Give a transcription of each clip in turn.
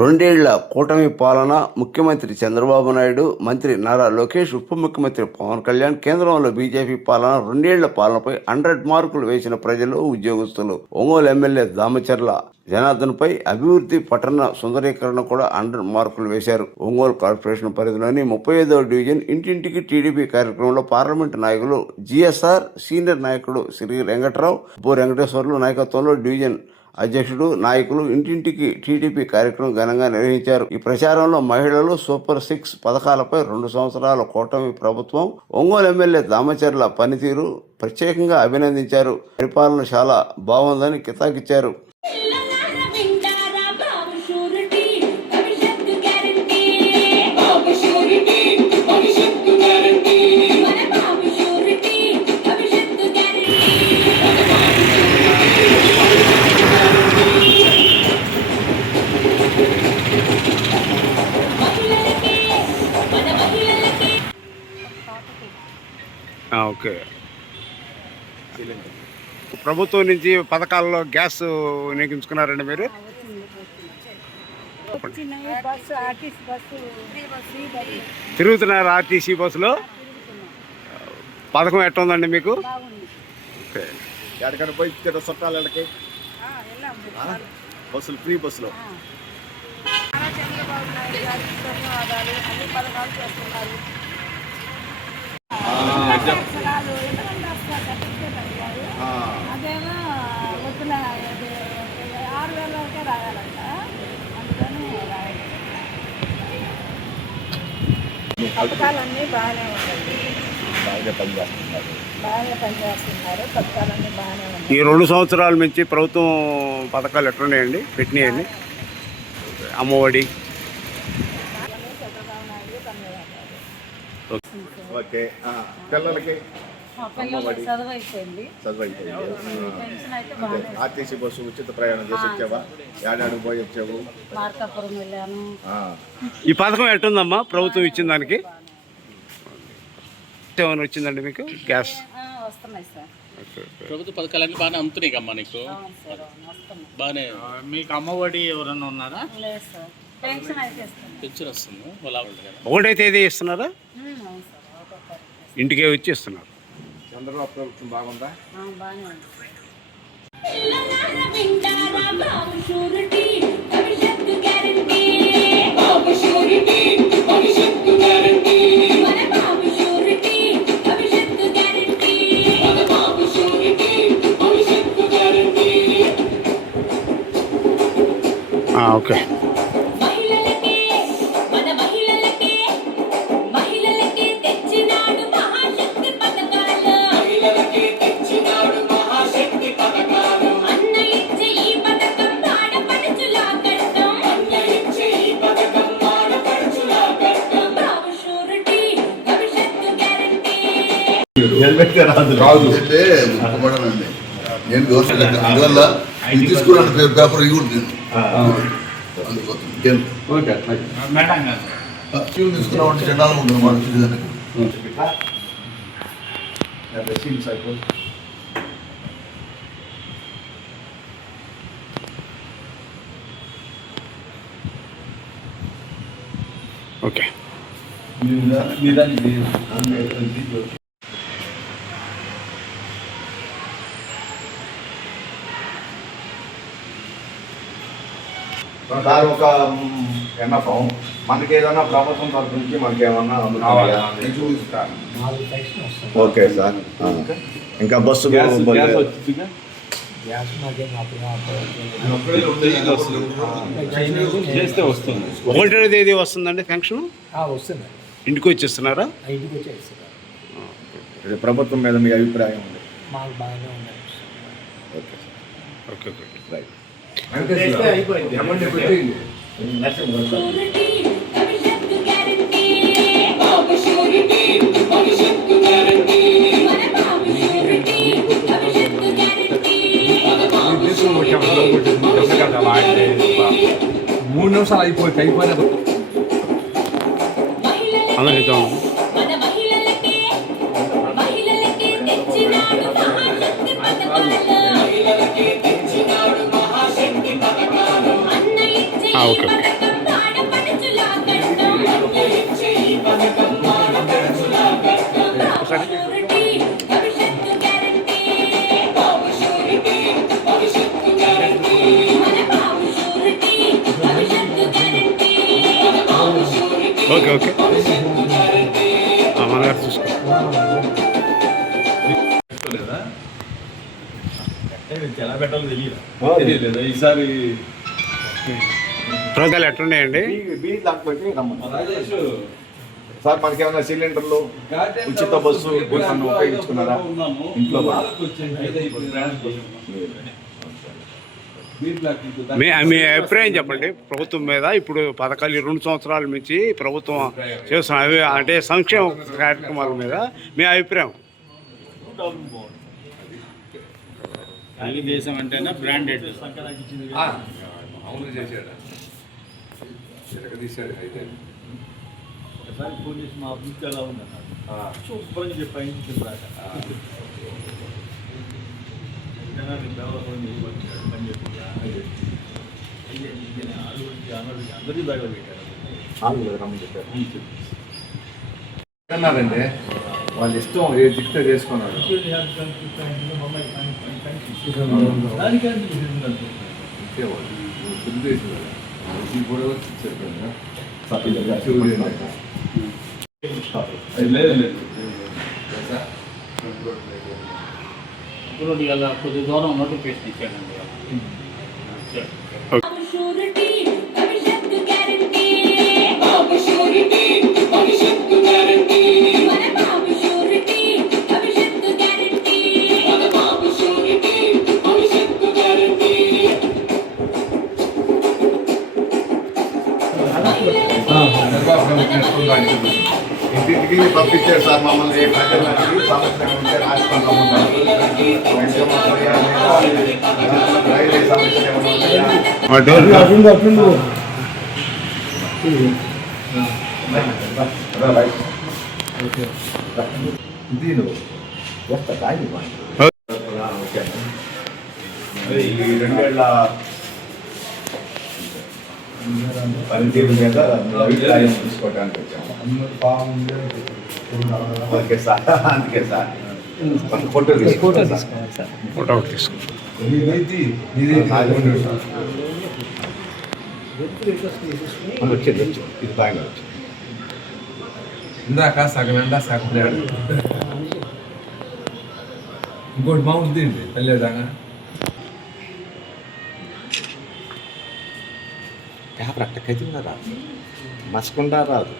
రెండేళ్ల కూటమి పాలన, ముఖ్యమంత్రి చంద్రబాబు నాయుడు, మంత్రి నారా లోకేష్, ఉప ముఖ్యమంత్రి పవన్ కళ్యాణ్, కేంద్రంలో బీజేపీ పాలన, రెండేళ్ల పాలనపై 100 మార్కులు వేసిన ప్రజలు, ఉద్యోగస్తులు. ఒంగోలు ఎమ్మెల్యే దామచర్ల జనార్దన్పై అభివృద్ధి, పట్టణ సుందరీకరణ కూడా 100 మార్కులు వేశారు. ఒంగోలు కార్పొరేషన్ పరిధిలోని 35వ డివిజన్ ఇంటింటికి టీడీపీ కార్యక్రమంలో పార్లమెంటు నాయకులు జిఎస్ఆర్, సీనియర్ నాయకుడు శ్రీ వెంకట్రావు, బో వెంకటేశ్వర్లు నాయకత్వంలో డివిజన్ అధ్యక్షుడు, నాయకులు ఇంటింటికి టీడీపీ కార్యక్రమం ఘనంగా నిర్వహించారు. ఈ ప్రచారంలో మహిళలు, సూపర్ 6 పథకాలపై 2 సంవత్సరాల కూటమి ప్రభుత్వం, ఒంగోలు ఎమ్మెల్యే దామచర్ల పనితీరు ప్రత్యేకంగా అభినందించారు. పరిపాలన చాలా బాగుందని కితాకిచ్చారు. ఓకే. ప్రభుత్వం నుంచి పథకాల్లో గ్యాస్ వినియోగించుకున్నారండి మీరు? తిరుగుతున్నారు ఆర్టీసీ బస్సులో? పథకం ఎట్లా ఉందండి మీకు? ఓకే. ఎక్కడికైనా పోయి చుట్టాలకి బస్సులు, ఫ్రీ బస్సులో అదేమో వచ్చిన 6,000 వరకే రాయాలంట, అందుకని పథకాలన్నీ బాగానే ఉండండి, బాగా పనిచేస్తున్నారు. పథకాలన్నీ బాగానే ఉన్నాయి. ఈ 2 సంవత్సరాల నుంచి ప్రభుత్వం పథకాలు ఎట్లున్నాయండి పెట్టినాయండి? అమ్మఒడి, ఓకే. పిల్లలకి ఆర్టీసీ బస్సు ఉచిత ప్రయాణం చేసి వచ్చావా? ఏడాడు పోయి వచ్చావు? ఈ పథకం ఎట్టుందమ్మా ప్రభుత్వం ఇచ్చిన దానికి? ఏమైనా వచ్చిందండి మీకు? గ్యాస్ ప్రభుత్వ పథకాలన్నీ బాగానే అమ్ముతున్నాయి అమ్మా నీకు? బాగానే. మీకు అమ్మఒడి ఎవరన్నా ఉన్నారా? పెన్షన్ వస్తుంది. ఒకటే తేదీ ఇస్తున్నారా? ఇంటికే వచ్చి ఇస్తున్నారు. చంద్రబాబు ప్రభుత్వం బాగుందా? ఓకే. రాదు అంటే ముఖ్యపడనండి. నేను అందువల్ల ఇది తీసుకున్నాను పేపర్ ఇవ్వడు. నేను తీసుకున్నామంటే జనాలు ఉంటుంది మాట చూసేదానికి. ఓకే. సార్, ఒక విన్నపం, మనకి ఏదన్నా ప్రభుత్వం తరఫు నుంచి మనకి ఏమన్నా ఓకే సార్. ఇంకా బస్సు ఒకటో తేదీ వస్తుందండి ఫంక్షన్? వస్తుంది. ఇంటికి వచ్చేస్తున్నారా? ఇంటికి వచ్చేస్తున్నారు. ప్రభుత్వం మీద మీ అభిప్రాయం ఉంది? మాకు బాగానే ఉన్నాయి. Okay sir. Okay okay, right. మూడు నిమిషాలు అయిపోయి అందరికీ ఓకే. ఓకే ఓకే మనగారు చూసుకో. ఎలా పెట్టాలో తెలియదు ఈసారి ప్రోగ్రాలు ఎట్లున్నాయండి? బీ దాకా పెట్టి రమ్మన్నారు సార్. మనకేమైనా సిలిండర్లు ఉచిత బస్సు ఏమన్నా ఉపయోగించుకున్నారా ఇంట్లో కూడా? మీ అభిప్రాయం చెప్పండి ప్రభుత్వం మీద. ఇప్పుడు పథకాలు 2 సంవత్సరాల నుంచి ప్రభుత్వం చేస్తున్న అవి అంటే సంక్షేమ కార్యక్రమాల మీద మీ అభిప్రాయం? తెలుగుదేశం అంటేనే బ్రాండెడ్. అవును చేశాడు తీశాడు అయితే పోలీసు మా అభివృద్ధి ఎలా ఉందన్నారు శుభ్రంగా చెప్పాయి చెప్పాక పని అందరికీ దాకా పెట్టారు. అన్నారండి వాళ్ళు ఇష్టం ఏది దిక్తే చేసుకున్నారు. కొద్ది దూరం నోటిఫికేషన్ ఇచ్చాడండి. ఇంటింటికి పంపించారు సార్ మమ్మల్ని. ఏ ప్రజలకి సమస్య ఉంటే రాష్ట్రం రైల్వే సమస్య ఈ 2 ఏళ్ల పనితీరు మీద అభిప్రాయం తీసుకోవడానికి వచ్చాము. ఓకే సార్, అందుకే సార్ ఫోటో తీసుకోవాలి సార్. ఫోటో తీసుకో. వచ్చింది ఇది బాగా వచ్చింది. ఇందాక సగనండా సగలేడు ఇంకోటి బాగుంటుంది వెళ్ళేదాకా పేపర్ అట్టకైతే రాదు, మసకుండా రాదు.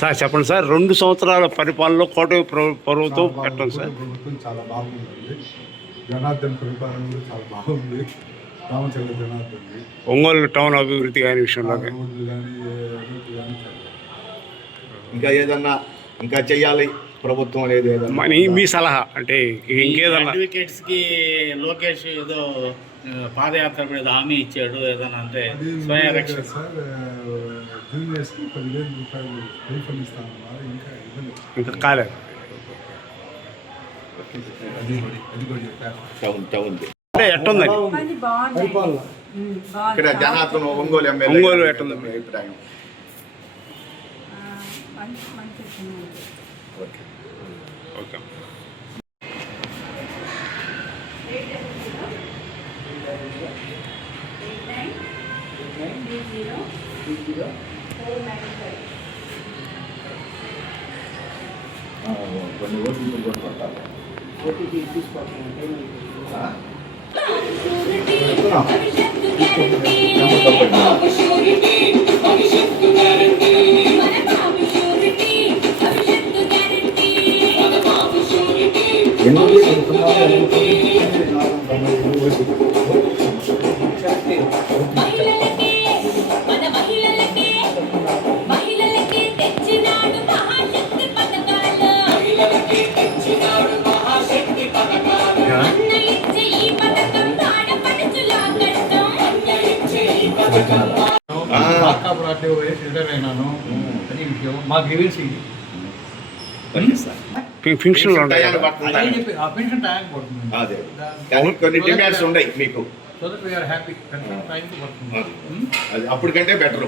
సార్ చెప్పండి సార్, 2 సంవత్సరాల పరిపాలనలో కూటమి ప్రభుత్వం పెట్టండి సార్. ప్రభుత్వం చాలా బాగుంది. జనార్దన్ పరిపాలన కూడా చాలా బాగుంది. రామచంద్ర జనార్దన్ ఒంగోలు టౌన్ అభివృద్ధి కానీ విషయంలో రోడ్లు కానీ ఇంకా ఏదన్నా ఇంకా చెయ్యాలి ప్రభుత్వం అనేది ఏదన్నా మీ సలహా అంటే ఇంకేదన్నా? అడ్వకేట్స్ కి లోకేష్ ఏదో పాదయాత్ర మీద హామీ ఇచ్చాడు ఏదన్నా అంటే స్వయం రక్షణ సార్ జూనియర్స్కి 10,000 రూపాయలు రీఫండ్ ఇస్తామన్నారు. ఇంకా ఇవ్వలేదు. ఇంకా కాలేదు. అది కూడా చెప్పారు. అంటే ఎట్టుందని ఇక్కడ జనార్దన్ ఒంగోలు ఎమ్మెల్యే ఒంగోలు ఎట్టుంది మీ అభిప్రాయం? Okay okay. కొన్ని ఓట్లు కూడా పట్టాలి. మా గ్రీవెన్స్ ఇది ఫింక్షన్లు ఉంటాయి కదా. ఆ పెన్షన్ టైంకి పడుతుంది. అదే కానీ కొన్ని డిమాండ్స్ ఉన్నాయి మీకు, so that we are happy pension టైంకి పడుతుంది. అది అప్పటికంటే బెటర్.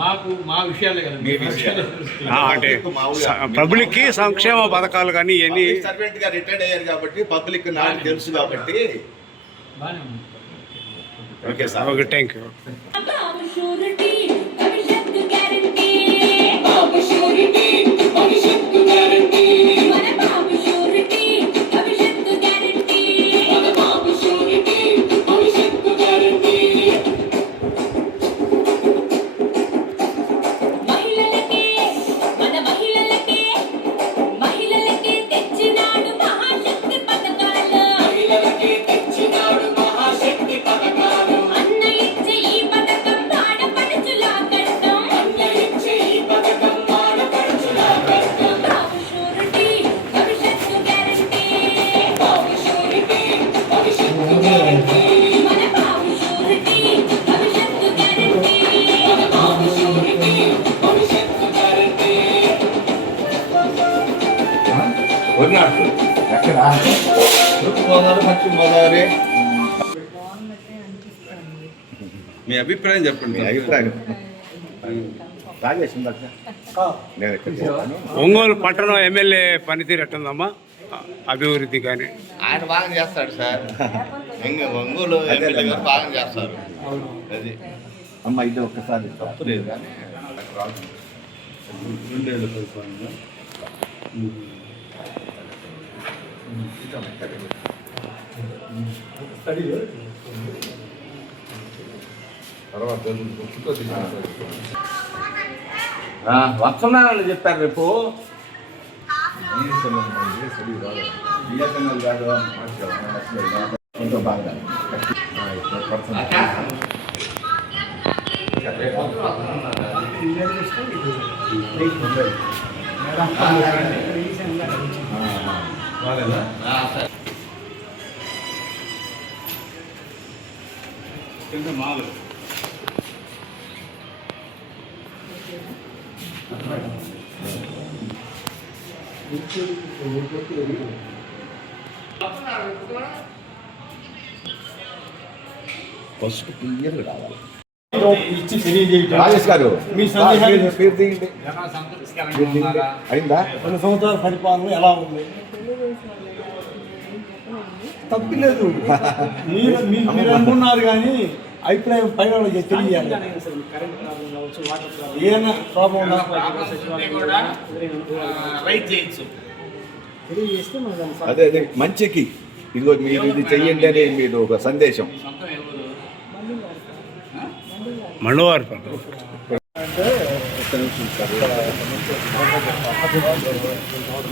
మాకు మా విషయాలే కదా మీ విషయాలు. అంటే పబ్లిక్ కి సంక్షేమ పథకాలు కానీ ఇవన్నీ సర్వెంట్ గా రిటైర్డ్ అయ్యారు కాబట్టి పబ్లిక్ నాకు తెలుసు కాబట్టి బాగానే ఉంది. Okay sir. Okay, thank you. Babu surety భవిష్యత్తు గ్యారంటీ బాబు షూరిటీ భవిష్యత్తు గ్యారంటీ మన బాబు షూరిటీ భవిష్యత్తు గ్యారంటీ మన బాబు షూరిటీ భవిష్యత్తు గ్యారంటీ మహిళలకే మన మహిళలకే తెచ్చినాడు మహాశక్తి పథకాలు మహిళలకే తెచ్చినాడు మహాశక్తి పథకాలు అన్న ఇచ్చే ఈ పథకం ఆడపడుచులా కడతాం అన్న ఇచ్చే ఈ పథకం ఆడపడుచులా కడతాం బాబు షూరిటీ భవిష్యత్తు గ్యారంటీ బాబు షూరిటీ భవిష్యత్తు గ్యారంటీ మన బాబు షూరిటీ భవిష్యత్తు గ్యారంటీ మన బాబు షూరిటీ భవిష్యత్తు గ్యారంటీ వదినాడు ఎక్కడ తూర్పుగోదావరి పశ్చిమ గోదావరి మీ అభిప్రాయం చెప్పండి. మీ అభిప్రాయం రాజేష్ ఉందక్క నేను ఎక్కడ చేస్తాను. ఒంగోలు పట్టణం ఎమ్మెల్యే పనితీరు ఎట్టుందమ్మా? అభివృద్ధి కానీ ఆయన బాగా చేస్తాడు సార్. ఇంకా ఒంగోలు ఎమ్మెల్యే గారు బాగా చేస్తారు. అది అమ్మ ఇది ఒక్కసారి తప్పు లేదు కానీ అక్కడ రాదు. 2 ఏళ్ల పరిపాలన. తర్వాత వస్తున్నానని చెప్పారు రేపు. బిఎస్ఎన్ఎల్ కాదు కొంచెం బాగా కింద మాలు పసుపు క్లియర్గా రావాలి. ఇచ్చి తెలియజేయటం. రాజేష్ గారు మీ సందేహాలు పేరు తీయండి. అయిందా? 2 సంవత్సరాల పరిపాలన ఎలా ఉంది? తప్పిలేదు. మీరు అనుకున్నారు కానీ అభిప్రాయం పైన వాళ్ళకి తెలియాలి. ఏదైనా ప్రాబ్లం ఉన్నా కూడా రైట్ చేయొచ్చు. అదే అదే మంచికి ఇదిగో మీరు ఇది చెయ్యండి అని మీరు ఒక సందేశం. మండవారి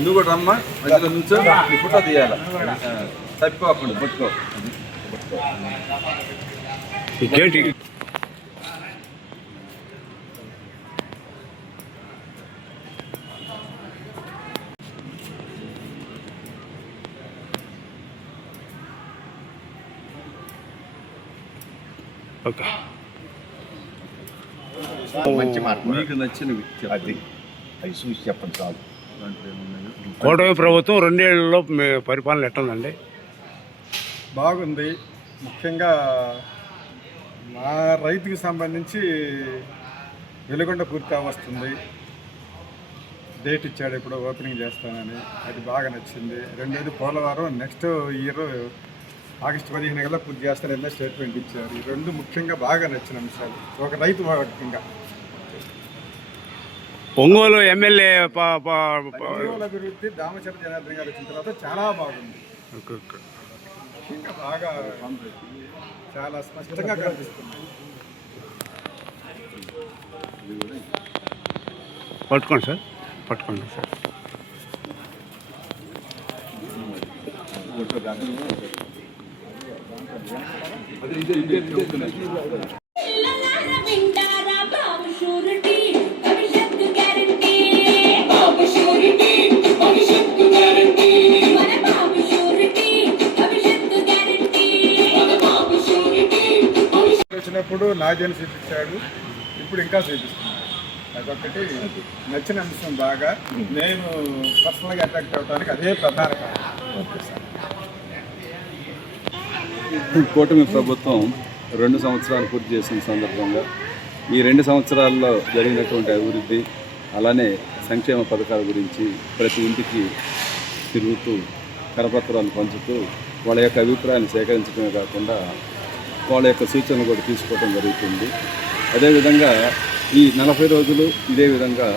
నువ్వు కూడా రమ్మా, మధ్యలో నుంచో నీ ఫోటో తీయాలి. తప్పిపోకుండా పట్టుకో. ఇంకేంటి? ఓకే, మంచి మార్పు మీకు నచ్చినవి అది అవి చూసి చెప్పండి చాలు. కూటమి ప్రభుత్వం 2 ఏళ్లలో పరిపాలన ఎట్టుందండి? బాగుంది. ముఖ్యంగా మా రైతుకి సంబంధించి వెలుగొండ పూర్తి వస్తుంది. డేట్ ఇచ్చాడు, ఇప్పుడు ఓపెనింగ్ చేస్తానని. అది బాగా నచ్చింది. రెండోది పోలవరం నెక్స్ట్ ఇయర్ ఆగస్టు 15 కల్లా పూర్తి చేస్తానని స్టేట్మెంట్ ఇచ్చారు. ఈ 2 ముఖ్యంగా బాగా నచ్చిన అంశాలు ఒక రైతు ముఖ్యంగా. ఒంగోలు ఎమ్మెల్యే ఒంగోలు అభివృద్ధి దామచర్ల జనార్దన్ గారు వచ్చిన తర్వాత చాలా బాగుంది. ఇంకా బాగా చాలా స్పష్టంగా కనిపిస్తుంది. పట్టుకోండి సార్, పట్టుకోండి సార్. వింటారా బాబు షూరిటీ భవిష్యత్తు గ్యారంటీ బాబు షూరిటీ భవిష్యత్తు గ్యారంటీ మన బాబు షూరిటీ భవిష్యత్తు గ్యారంటీ మన బాబు షూరిటీ వచ్చినప్పుడు నాజన్ చూపించాడు, ఇప్పుడు ఇంకా చూపిస్తున్నాడు. అదొకటి నచ్చిన అంశం. బాగా నేను పర్సనల్గా అట్రాక్ట్ అవ్వడానికి అదే ప్రధాన కారణం. కూటమి ప్రభుత్వం 2 సంవత్సరాలు పూర్తి చేసిన సందర్భంగా ఈ 2 సంవత్సరాల్లో జరిగినటువంటి అభివృద్ధి, అలానే సంక్షేమ పథకాల గురించి ప్రతి ఇంటికి తిరుగుతూ కరపత్రాలు పంచుతూ వాళ్ళ యొక్క అభిప్రాయాన్ని సేకరించడమే కాకుండా వాళ్ళ యొక్క సూచనలు కూడా తీసుకోవడం జరుగుతుంది. అదేవిధంగా ఈ 40 రోజులు ఇదే విధంగా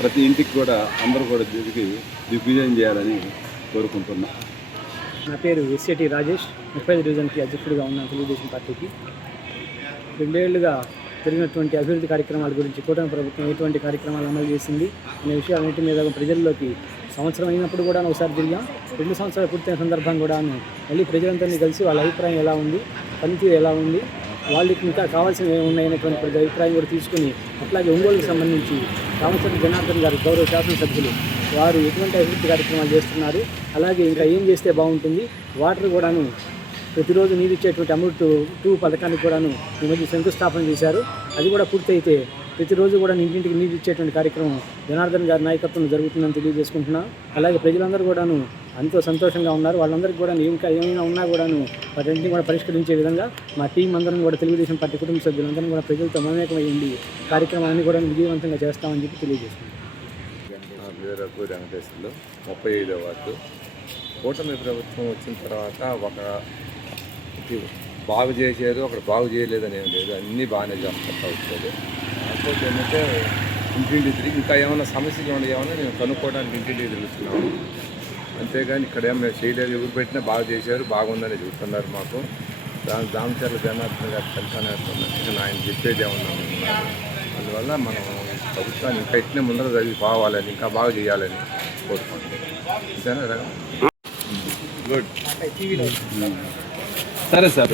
ప్రతి ఇంటికి కూడా అందరూ కూడా తిరిగి దిగ్విజయం చేయాలని కోరుకుంటున్నాం. నా పేరు ఎస్ఏటి రాజేష్, 35 డివిజన్కి అధ్యక్షుడిగా ఉన్నాను తెలుగుదేశం పార్టీకి. 2 ఏళ్లుగా జరిగినటువంటి అభివృద్ధి కార్యక్రమాల గురించి కూటమి ప్రభుత్వం ఎటువంటి కార్యక్రమాలు అమలు చేసింది అనే విషయాలన్నింటి మీద ప్రజల్లోకి సంవత్సరం అయినప్పుడు కూడా ఒకసారి తిరిగాం. 2 సంవత్సరాలు పూర్తయిన సందర్భం కూడాను మళ్ళీ ప్రజలందరినీ కలిసి వాళ్ళ అభిప్రాయం ఎలా ఉంది, పనితీరు ఎలా ఉంది, వాళ్ళకి ఇంకా కావాల్సినవి ఉన్నాయనేటువంటి ప్రతి అభిప్రాయం కూడా తీసుకుని, అట్లాగే ఒంగోలుకు సంబంధించి రామచంద్ర జనార్దన్ గారు గౌరవ శాసనసభ్యులు వారు ఎటువంటి అభివృద్ధి కార్యక్రమాలు చేస్తున్నారు, అలాగే ఇంకా ఏం చేస్తే బాగుంటుంది, వాటర్ కూడాను ప్రతిరోజు నీరు ఇచ్చేటువంటి అమృత్ 2 పథకానికి కూడాను ఈ మధ్య శంకుస్థాపన చేశారు. అది కూడా పూర్తయితే ప్రతిరోజు కూడా ఇంటింటికి నీరు ఇచ్చేటువంటి కార్యక్రమం జనార్దన్ గారి నాయకత్వం జరుగుతుందని తెలియజేసుకుంటున్నాం. అలాగే ప్రజలందరూ కూడాను ఎంతో సంతోషంగా ఉన్నారు. వాళ్ళందరికీ కూడా ఇంకా ఏమైనా ఉన్నా కూడాను వాటిని కూడా పరిష్కరించే విధంగా మా టీం అందరం కూడా తెలుగుదేశం పార్టీ కుటుంబ సభ్యులందరం కూడా ప్రజలతో మమేకమై ఉండి కార్యక్రమాన్ని కూడా విజయవంతంగా చేస్తామని చెప్పి తెలియజేసుకుంటాం. నా పేరు రఘు వెంకటేశ్వర్లు, 35వ వార్డు. కూటమి ప్రభుత్వం వచ్చిన తర్వాత ఒక బాగు చేసేది ఒకటి బాగు చేయలేదని ఏం లేదు, అన్నీ బాగానే చేస్తూ వచ్చేది. కాకపోతే ఏంటంటే ఇంటింటి తిరిగి ఇంకా ఏమైనా సమస్యలు ఉన్నాయేమన్నా నేను కనుక్కోవడానికి ఇంటింటికి తిరుగుతున్నాము. అంతేగాని ఇక్కడ ఏం మేము చేయలేదు, ఎవరు పెట్టినా బాగా చేశారు, బాగుందని చెబుతున్నారు మాకు. దామచర్ల జనార్దన్ గారు తెలుసానేస్తున్నారు, ఆయన చెప్పేది ఏమన్నా. అందువల్ల మనం ప్రభుత్వాన్ని ఇంకా ఇట్నే ముందర చదివి పోవాలని, ఇంకా బాగా చేయాలని కోరుకుంటున్నాం. అంతేనా? గుడ్. సరే సార్.